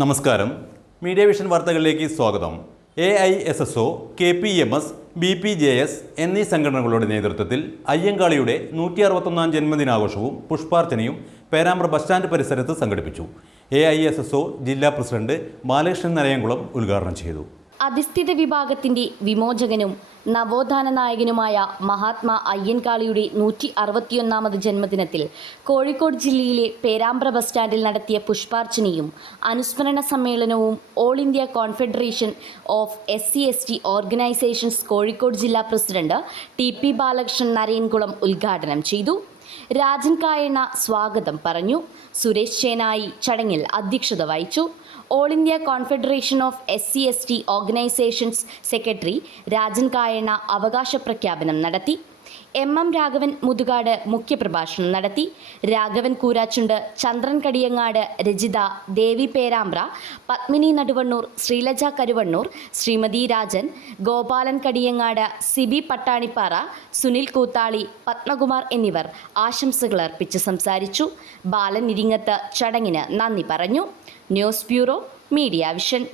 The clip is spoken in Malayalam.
നമസ്കാരം, മീഡിയ വിഷൻ വാർത്തകളിലേക്ക് സ്വാഗതം. AISSO, KPMS, BPJS എന്നീ സംഘടനകളുടെ നേതൃത്വത്തിൽ അയ്യങ്കാളിയുടെ 161ാം ജന്മദിനാഘോഷവും പുഷ്പാർച്ചനയും പേരാമ്പ്ര ബസ് സ്റ്റാൻഡ് പരിസരത്ത് സംഘടിപ്പിച്ചു. AISSO ജില്ലാ പ്രസിഡന്റ് ബാലകൃഷ്ണൻ നരയംകുളം ഉദ്ഘാടനം ചെയ്തു. അധിഷ്ഠിത വിഭാഗത്തിന്റെ വിമോചകനും നവോത്ഥാന നായകനുമായ മഹാത്മാ അയ്യൻകാളിയുടെ 161ാമത് ജന്മദിനത്തിൽ കോഴിക്കോട് ജില്ലയിലെ പേരാമ്പ്ര ബസ് സ്റ്റാൻഡിൽ നടത്തിയ പുഷ്പാർച്ചനയും അനുസ്മരണ സമ്മേളനവും all India confederation of SC/ST organisations Kozhikode ജില്ലാ പ്രസിഡന്റ് TP ബാലകൃഷ്ണൻ നരയൻകുളം ഉദ്ഘാടനം ചെയ്തു. രാജൻ കായണ്ണ സ്വാഗതം പറഞ്ഞു. സുരേഷ് ചേനായി ചടങ്ങിൽ അധ്യക്ഷത വഹിച്ചു. All India confederation of SC/ST organisations secretary Rajan Kayanna അവകാശ പ്രഖ്യാപനം നടത്തി. MM രാഘവൻ മുതുകാട് മുഖ്യപ്രഭാഷണം നടത്തി. രാഘവൻ കൂരാച്ചുണ്ട്, ചന്ദ്രൻ കടിയങ്ങാട്, രജിത, ദേവി പേരാമ്പ്ര, പത്മിനി നടുവണ്ണൂർ, ശ്രീലജ കരുവണ്ണൂർ, ശ്രീമതി രാജൻ, ഗോപാലൻ കടിയങ്ങാട്, സിബി പട്ടാണിപ്പാറ, സുനിൽ കൂത്താളി, പത്മകുമാർ എന്നിവർ ആശംസകൾ അർപ്പിച്ച് സംസാരിച്ചു. ബാലൻ ഇരിങ്ങത്ത് ചടങ്ങിന് നന്ദി പറഞ്ഞു. News bureau, media vision.